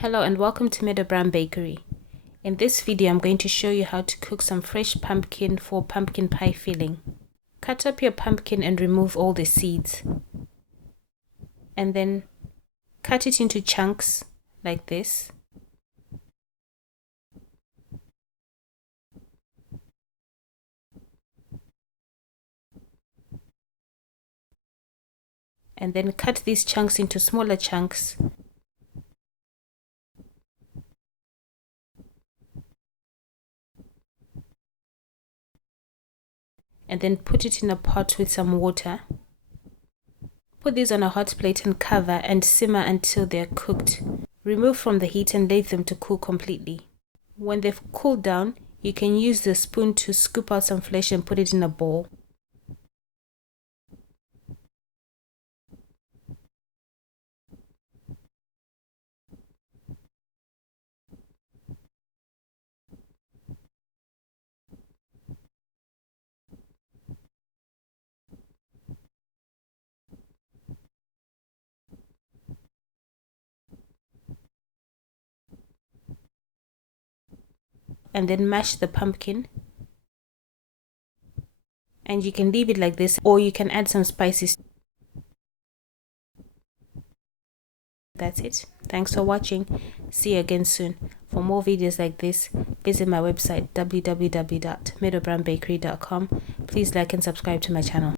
Hello and welcome to Meadow Bakery. In this video, I'm going to show you how to cook some fresh pumpkin for pumpkin pie filling. Cut up your pumpkin and remove all the seeds. And then cut it into chunks like this. And then cut these chunks into smaller chunks. And then put it in a pot with some water. Put these on a hot plate and cover and simmer until they are cooked. Remove from the heat and leave them to cool completely. When they've cooled down, you can use the spoon to scoop out some flesh and put it in a bowl. And then mash the pumpkin, and you can leave it like this, or you can add some spices. That's it. Thanks for watching. See you again soon. For more videos like this, visit my website www.meadowbakery.com. Please like and subscribe to my channel.